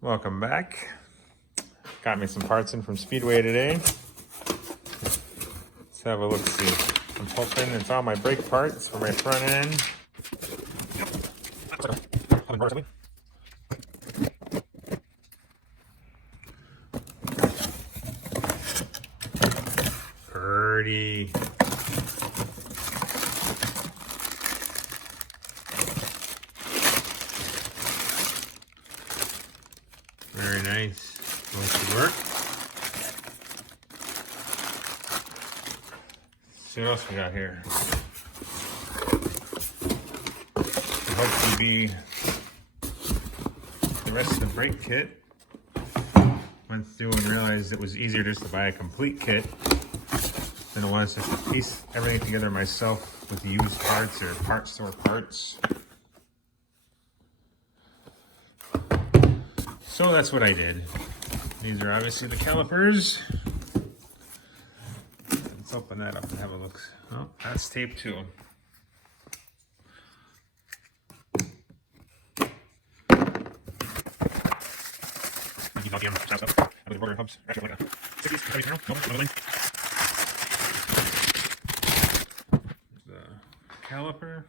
Welcome back. Got me some parts in from Speedway today. Let's have a look-see. I'm hoping it's all my brake parts for my front end. Pretty. Very nice. Most of work. See what else we got here. Hopefully be the rest of the brake kit. Went through and realized it was easier just to buy a complete kit than it was just to piece everything together myself with used parts or parts store parts. So that's what I did. These are obviously the calipers. Let's open that up and have a look. Oh, that's tape too. The caliper.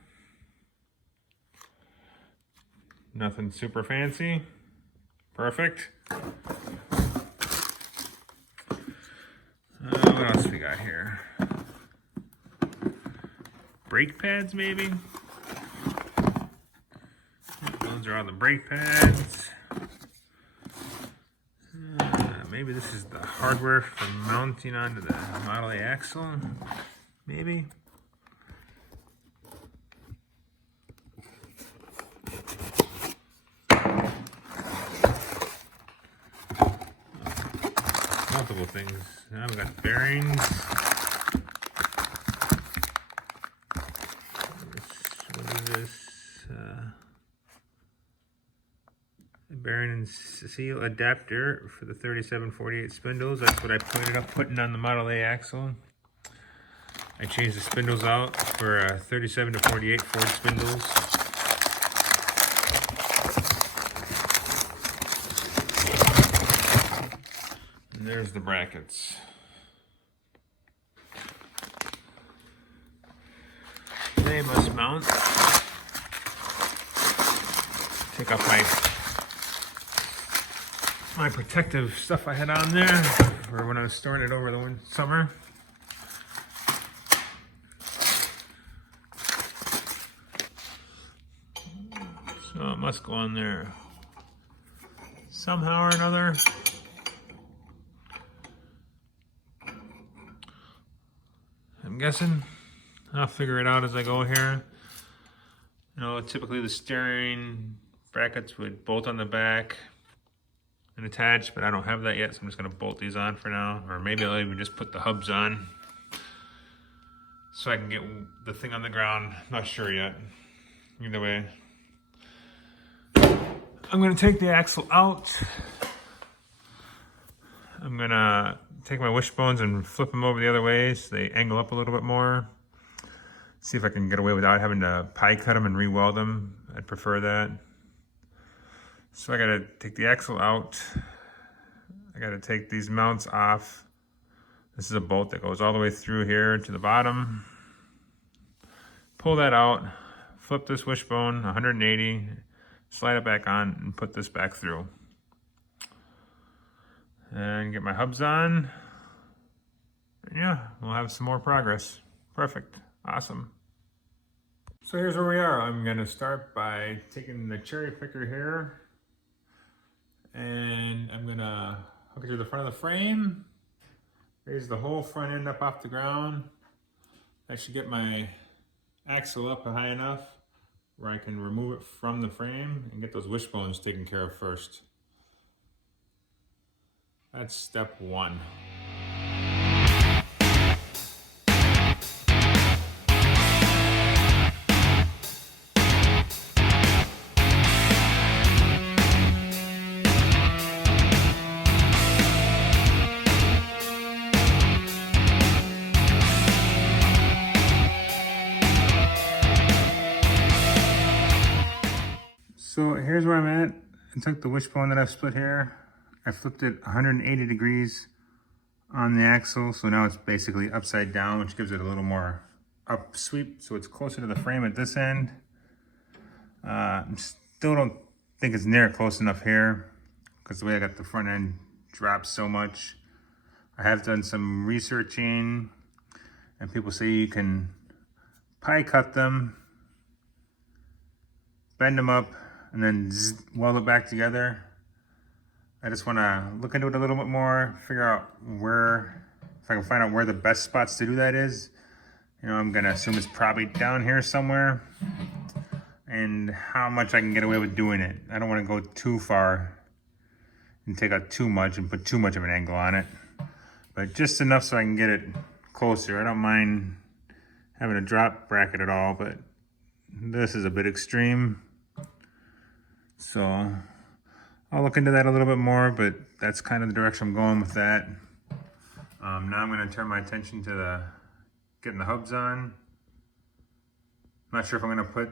Nothing super fancy. Perfect. What else we got here? Brake pads, maybe? Those are all the brake pads. Maybe this is the hardware for mounting onto the Model A axle. Maybe. Multiple things. Now we've got bearings. What is this? Bearing and seal adapter for the 3748 spindles. That's what I pointed up putting on the Model A axle. I changed the spindles out for 37 to 48 Ford spindles. And there's the brackets. They must mount. Take off my protective stuff I had on there for when I was storing it over the summer. So it must go on there somehow or another. I'm guessing. I'll figure it out as I go here. You know, typically the steering brackets would bolt on the back and attach, but I don't have that yet, so I'm just gonna bolt these on for now. Or maybe I'll even just put the hubs on so I can get the thing on the ground. Not sure yet. Either way, I'm gonna take the axle out. I'm gonna take my wishbones and flip them over the other way so they angle up a little bit more. See if I can get away without having to pie cut them and re-weld them. I'd prefer that. So I gotta take the axle out. I gotta take these mounts off. This is a bolt that goes all the way through here to the bottom. Pull that out, flip this wishbone 180, slide it back on and put this back through. And get my hubs on. And yeah, we'll have some more progress. Perfect, awesome. So here's where we are. I'm gonna start by taking the cherry picker here and I'm gonna hook it to the front of the frame, raise the whole front end up off the ground. That should get my axle up high enough where I can remove it from the frame and get those wishbones taken care of first. That's step one. So here's where I'm at. I took the wishbone that I've split here. I flipped it 180 degrees on the axle, so now it's basically upside down, which gives it a little more up sweep, so it's closer to the frame at this end. Still don't think it's near close enough here because the way I got the front end dropped so much. I have done some researching, and people say you can pie cut them, bend them up, and then weld it back together. I just want to look into it a little bit more, figure out where, if I can find out where the best spots to do that is. You know, I'm gonna assume it's probably down here somewhere, and how much I can get away with doing it. I don't want to go too far and take out too much and put too much of an angle on it, but just enough so I can get it closer. I don't mind having a drop bracket at all, but this is a bit extreme. So I'll look into that a little bit more, but that's kind of the direction I'm going with that. Now I'm going to turn my attention to getting the hubs on. I'm not sure if I'm going to put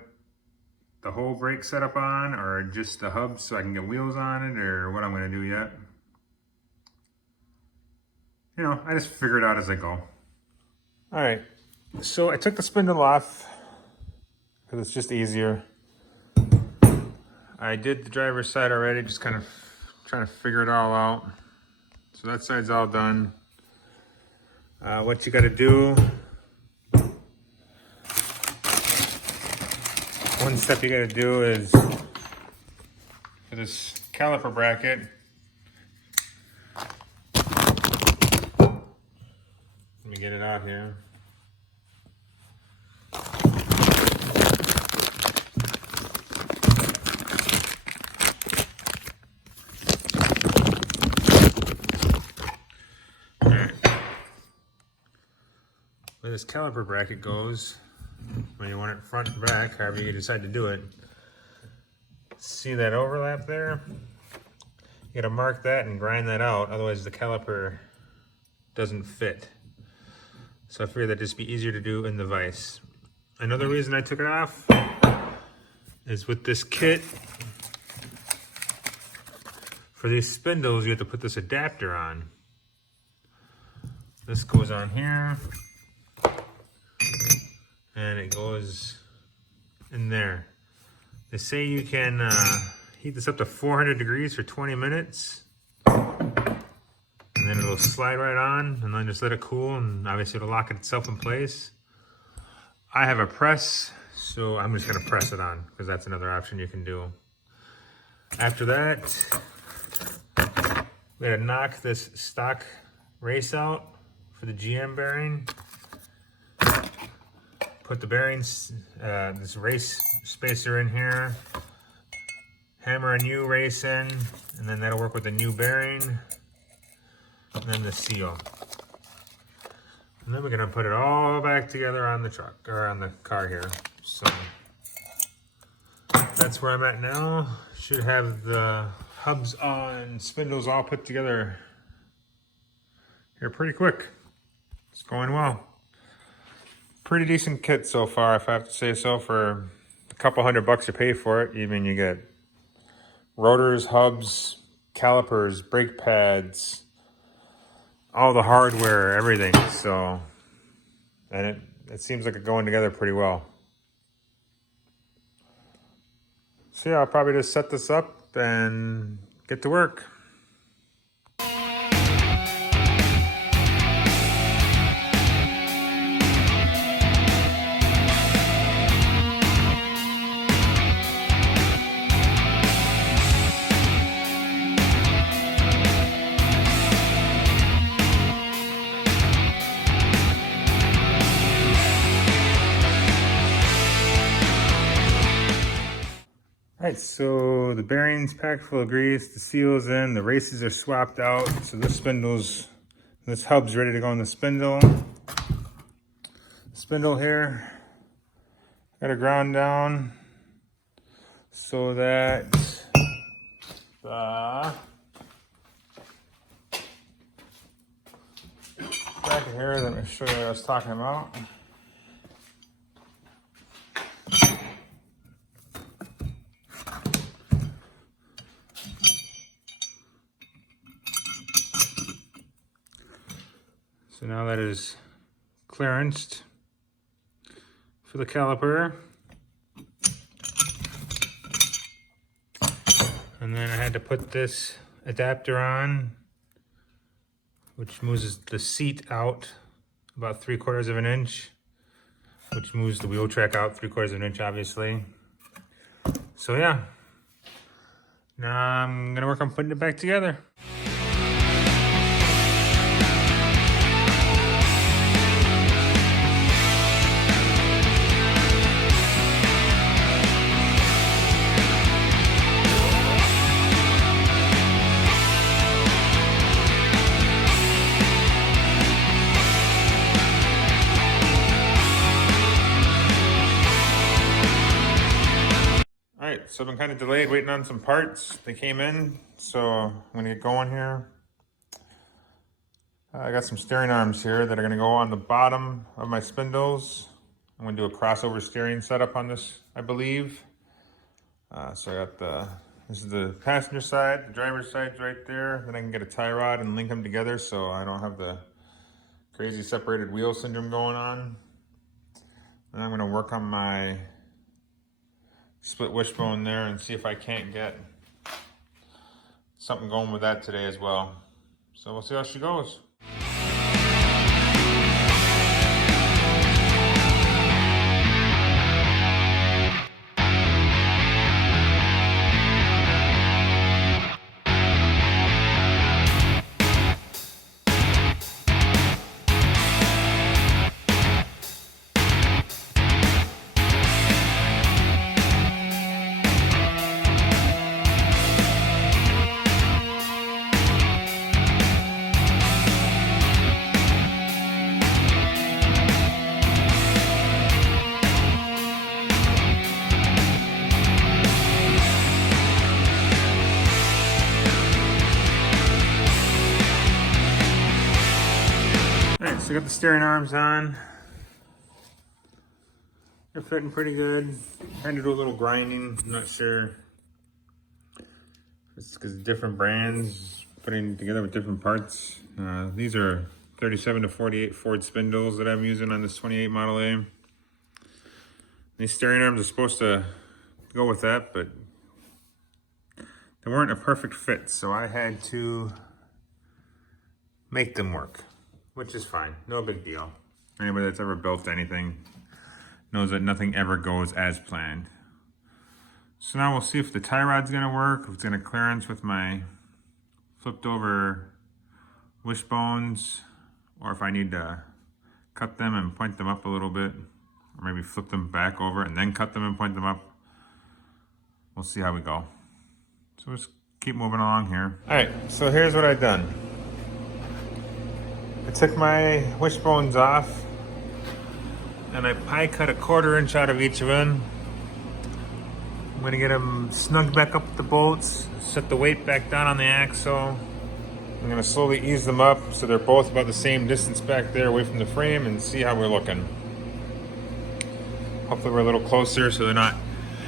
the whole brake setup on or just the hubs so I can get wheels on it, or what I'm going to do yet. You know, I just figure it out as I go. All right, so I took the spindle off because it's just easier. I did the driver's side already, just kind of trying to figure it all out. So that side's all done. What you got to do, one step you got to do is for this caliper bracket, let me get it out here. Where this caliper bracket goes, when you want it front and back, however you decide to do it, see that overlap there? You gotta mark that and grind that out, otherwise the caliper doesn't fit. So I figured that'd just be easier to do in the vise. Another reason I took it off is with this kit, for these spindles you have to put this adapter on. This goes on here, and it goes in there. They say you can heat this up to 400 degrees for 20 minutes, and then it'll slide right on, and then just let it cool, and obviously it'll lock itself in place. I have a press, so I'm just gonna press it on, because that's another option you can do. After that, we gotta knock this stock race out for the GM bearing. Put the bearings, this race spacer in here, hammer a new race in, and then that'll work with the new bearing, and then the seal. And then we're gonna put it all back together on the truck, or on the car here. So that's where I'm at now. Should have the hubs and spindles all put together here pretty quick. It's going well. Pretty decent kit so far, if I have to say so. For a couple $100 you pay for it. Even you get rotors, hubs, calipers, brake pads, all the hardware, everything. So, and it seems like it's going together pretty well. So yeah, I'll probably just set this up and get to work. Alright, so the bearings packed full of grease, the seal's in, the races are swapped out, so this hub's ready to go in the spindle. Spindle here, got it ground down so that the bracket here, let me show you what I was talking about. So now that is clearanced for the caliper. And then I had to put this adapter on, which moves the seat out about 3/4 of an inch, which moves the wheel track out 3/4 of an inch, obviously. So yeah, now I'm gonna work on putting it back together. Alright, so I've been kind of delayed waiting on some parts. They came in, so I'm gonna get going here. I got some steering arms here that are gonna go on the bottom of my spindles. I'm gonna do a crossover steering setup on this, I believe. So I got this is the passenger side, the driver's side's right there. Then I can get a tie rod and link them together so I don't have the crazy separated wheel syndrome going on. And I'm gonna work on my split wishbone there and see if I can't get something going with that today as well. So we'll see how she goes. So I got the steering arms on. They're fitting pretty good. Trying to do a little grinding. I'm not sure. It's because different brands putting together with different parts. These are 37 to 48 Ford spindles that I'm using on this 28 Model A. These steering arms are supposed to go with that, but they weren't a perfect fit, so I had to make them work. Which is fine, no big deal. Anybody that's ever built anything knows that nothing ever goes as planned. So now we'll see if the tie rod's gonna work, if it's gonna clearance with my flipped over wishbones, or if I need to cut them and point them up a little bit, or maybe flip them back over and then cut them and point them up. We'll see how we go. So just keep moving along here. All right, so here's what I've done. I took my wishbones off and I pie cut 1/4 inch out of each of them. I'm gonna get them snugged back up with the bolts, set the weight back down on the axle. I'm gonna slowly ease them up so they're both about the same distance back there away from the frame and see how we're looking. Hopefully we're a little closer so they're not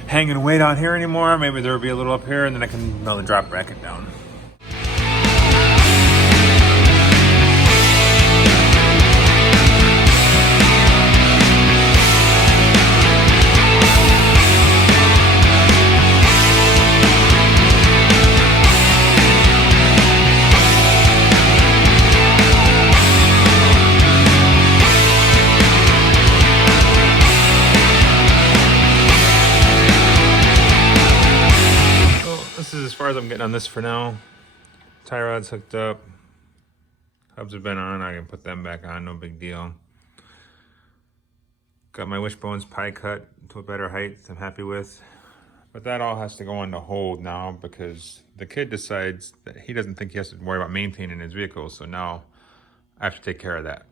hanging weight out here anymore. Maybe there'll be a little up here and then I can nail the drop bracket down. As far as I'm getting on this for now. Tie rod's hooked up. Hubs have been on. I can put them back on, no big deal. Got my wishbones pie cut to a better height I'm happy with. But that all has to go on the hold now because the kid decides that he doesn't think he has to worry about maintaining his vehicle. So now I have to take care of that.